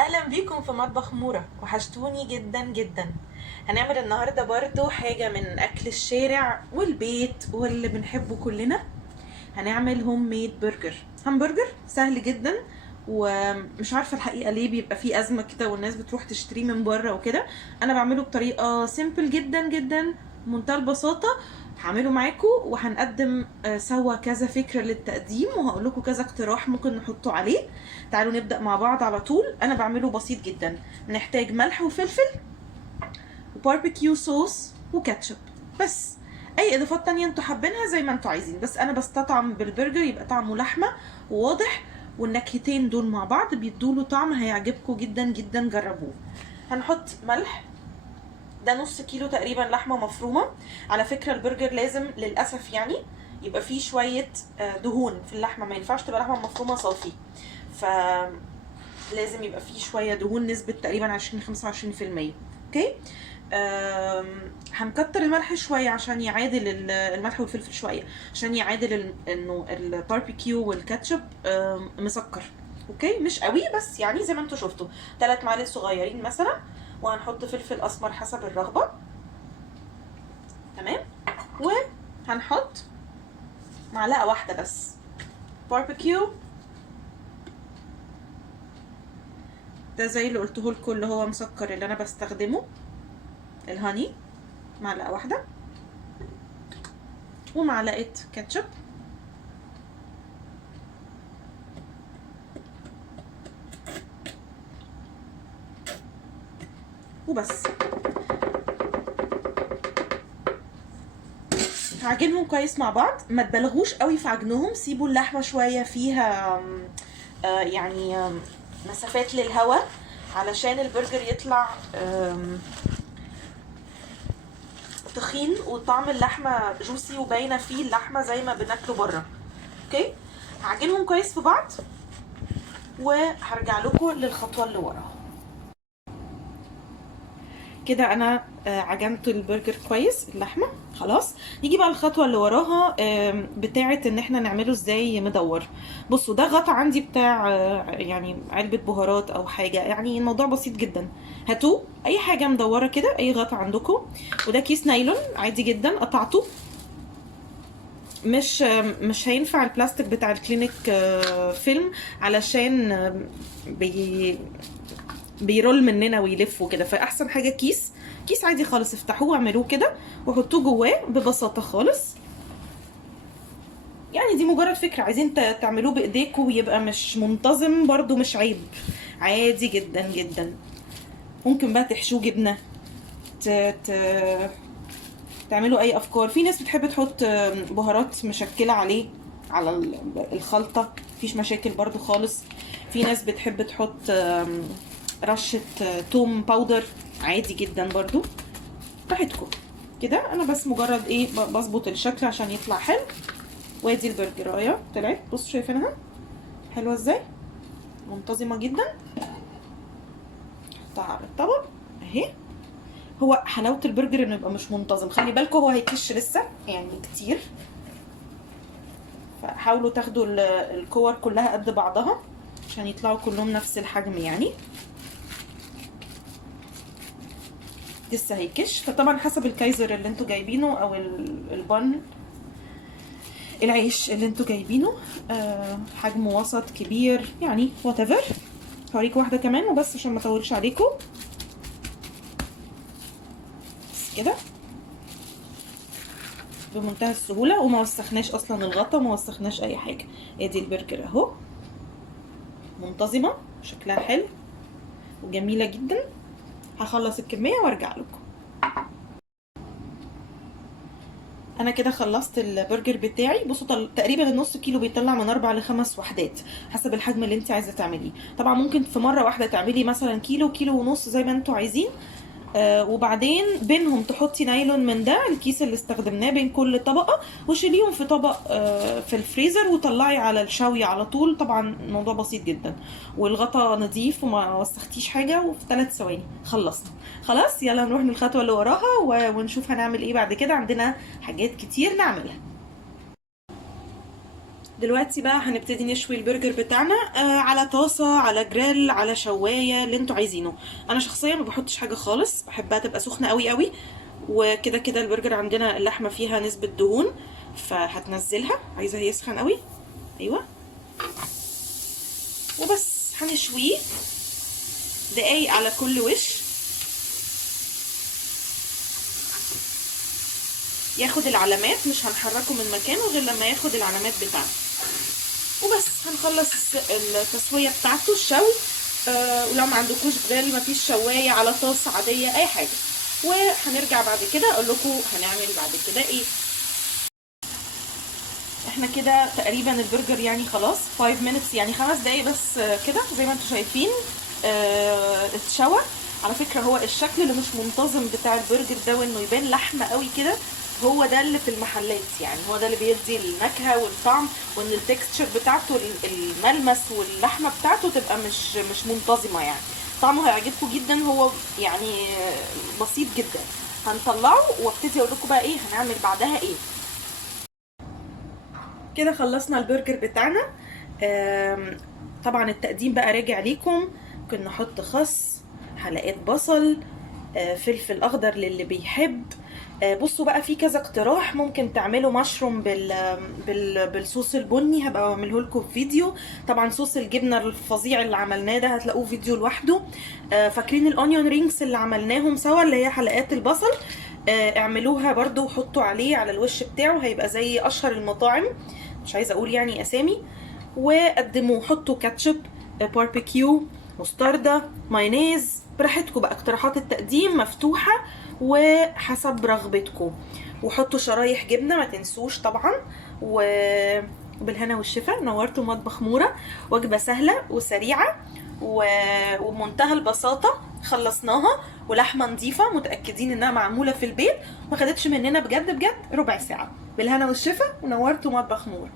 اهلا بيكم في مطبخ مورا، وحشتوني جدا جدا. هنعمل النهارده برضو حاجه من اكل الشارع والبيت واللي بنحبه كلنا. هنعمل هوم ميد برجر، همبرجر سهل جدا. ومش عارفه الحقيقه ليه بيبقى فيه ازمه كده والناس بتروح تشتريه من بره وكده. انا بعمله بطريقه سيمبل جدا جدا، منتهى البساطه. هعمله معاكم وهنقدم سوا كذا فكره للتقديم، وهقول لكم كذا اقتراح ممكن نحطه عليه. تعالوا نبدا مع بعض على طول. انا بعمله بسيط جدا، نحتاج ملح وفلفل وباربيكيو صوص وكاتشب بس. اي اضافات تانية انتوا حابينها زي ما انتوا عايزين، بس انا بستطعم بالبرجر يبقى طعمه لحمه وواضح، والنكهتين دول مع بعض بيدوله طعم هيعجبكم جدا جدا، جربوه. هنحط ملح، ده نص كيلو تقريبا لحمه مفرومه. على فكره البرجر لازم للاسف يعني يبقى فيه شويه دهون في اللحمه، ما ينفعش تبقى لحمه مفرومه صافي، ف لازم يبقى فيه شويه دهون، نسبه تقريبا 20 25%. اوكي. هنكتر الملح شويه عشان يعادل الملح والفلفل شويه عشان يعادل انه الباربيكيو والكاتشب مسكر. اوكي، مش قوي بس يعني زي ما انتوا شفتوا، 3 معالق صغيرين مثلا. وهنحط فلفل اسمر حسب الرغبه. تمام. وهنحط معلقه واحده بس باربيكيو، ده زي اللي قلته لكم اللي هو مسكر اللي انا بستخدمه، الهاني، معلقه واحده. ومعلقه كاتشب، وبس. هعجنهم كويس مع بعض، ما تبالغوش قوي في عجنهم، سيبوا اللحمه شويه فيها يعني مسافات للهواء علشان البرجر يطلع تخين، وطعم اللحمه جوسي وباينه فيه اللحمه زي ما بناكله بره. اوكي. هعجنهم كويس في بعض وهرجع لكم للخطوه اللي وراها. كده انا عجنت البرجر كويس، اللحمه خلاص. نيجي بقى الخطوه اللي وراها، بتاعه ان احنا نعمله ازاي مدور. بصوا، ده غطا عندي بتاع يعني علبه بهارات او حاجه، يعني الموضوع بسيط جدا. هاتوه اي حاجه مدوره كده، اي غطا عندكم. وده كيس نايلون عادي جدا، قطعته. مش هينفع البلاستيك بتاع الكلينيك فيلم، علشان بيرول مننا ويلف وكده، فاحسن حاجه كيس عادي خالص. افتحوه واعملوه كده وحطوه جواه ببساطه خالص. يعني دي مجرد فكره، عايزين تعملوه بايديكم ويبقى مش منتظم برضو مش عيب، عادي جدا جدا. ممكن بقى تحشوه جبنه، ت... ت... تعملوا اي افكار. في ناس بتحب تحط بهارات مشكله عليه، على الخلطه، مفيش مشاكل برضو خالص. في ناس بتحب تحط رشه توم باودر، عادي جدا برضو، براحتكم. كده انا بس مجرد ايه بظبط الشكل عشان يطلع حلو. وادي البرجرايه طلعت، بصوا شايفينها حلوه ازاي، منتظمه جدا. احطها على الطبق اهي. هو حلاوه البرجر انه يبقى مش منتظم، خلي بالكم هو هيكش لسه يعني كتير، فحاولوا تاخدوا الكور كلها قد بعضها عشان يطلعوا كلهم نفس الحجم يعني. لسه هيكش، فطبعا حسب الكايزر اللي انتوا جايبينه او البن، العيش اللي انتوا جايبينه، حجم وسط كبير يعني وات ايفر. هوريك واحده كمان وبس عشان ما اطولش عليكم. بس كده بمنتهى السهوله، وما وسخناش اصلا الغطا، ما وسخناش اي حاجه. ادي البرجر اهو، منتظمه، شكلها حلو وجميله جدا. هخلص الكميه وارجع لكم. انا كده خلصت البرجر بتاعي. بصوا تقريبا النص كيلو بيطلع من 4 ل5 وحدات حسب الحجم اللي انت عايزه تعمليه. طبعا ممكن في مره واحده تعملي مثلا كيلو، كيلو ونص، زي ما انتوا عايزين. وبعدين بينهم تحطي نايلون من ده الكيس اللي استخدمناه بين كل طبقه، وشيليهم في طبق في الفريزر، وطلعي على الشوي على طول. طبعا الموضوع بسيط جدا، والغطا نظيف وما وسختيش حاجه، وفي 3 ثواني خلصنا. خلاص يلا نروح للخطوه اللي وراها ونشوف هنعمل ايه بعد كده. عندنا حاجات كتير نعملها. دلوقتي بقى هنبتدي نشوي البرجر بتاعنا على طاسة، على جريل، على شواية، اللي انتوا عايزينه. انا شخصيا ما بحطش حاجة خالص، بحبها تبقى سخنة قوي قوي. وكده كده البرجر عندنا اللحمة فيها نسبة دهون، فهتنزلها، عايزها يسخن قوي. ايوه، وبس هنشويه دقايق على كل وش، ياخد العلامات. مش هنحركه من مكانه غير لما ياخد العلامات بتاعته. وبس هنخلص التسويه بتاعته، الشوي. ولو ما عندكوش جريل، مفيش شوايه، على طاسه عاديه، اي حاجه. وهنرجع بعد كده اقول لكم هنعمل بعد كده ايه. احنا كده تقريبا البرجر يعني خلاص 5 minutes، يعني 5 دقايق بس كده زي ما انتم شايفين اتشوى. على فكره هو الشكل اللي مش منتظم بتاع البرجر ده، وانه يبان لحمه قوي كده، هو ده اللي في المحلات. يعني هو ده اللي بيدي النكهه والطعم، وان التكستشر بتاعته، الملمس واللحمه بتاعته تبقى مش منتظمه. يعني طعمه هيعجبكم جدا، هو يعني بسيط جدا. هنطلعه وابتدي اقول لكم بقى ايه هنعمل بعدها ايه. كده خلصنا البرجر بتاعنا. طبعا التقديم بقى راجع ليكم. ممكن نحط خس، حلقات بصل، فلفل اخضر للي بيحب. بصوا بقى في كذا اقتراح. ممكن تعملوا مشروم بالصوص البني، هبقى اعمله لكم في فيديو. طبعا صوص الجبنه الفظيع اللي عملناه ده هتلاقوه فيديو لوحده. فاكرين الاونيون رينجز اللي عملناهم سوا، اللي هي حلقات البصل؟ اعملوها برضو وحطوا عليه على الوش بتاعه، هيبقى زي اشهر المطاعم، مش عايزه اقول يعني اسامي. وقدموه، حطوا كاتشب، باربيكيو، مستردة، مايونيز، براحتكم بقى. اقتراحات التقديم مفتوحة وحسب رغبتكم. وحطوا شرايح جبنة ما تنسوش طبعا. وبالهنا والشفا. نورتوا مطبخ مورا. وجبة سهلة وسريعة وبمنتهى البساطة خلصناها. ولحمة نظيفة، متأكدين انها معمولة في البيت، ما خدتش مننا بجد بجد ربع ساعة. بالهنا والشفا، ونورتوا مطبخ مورا.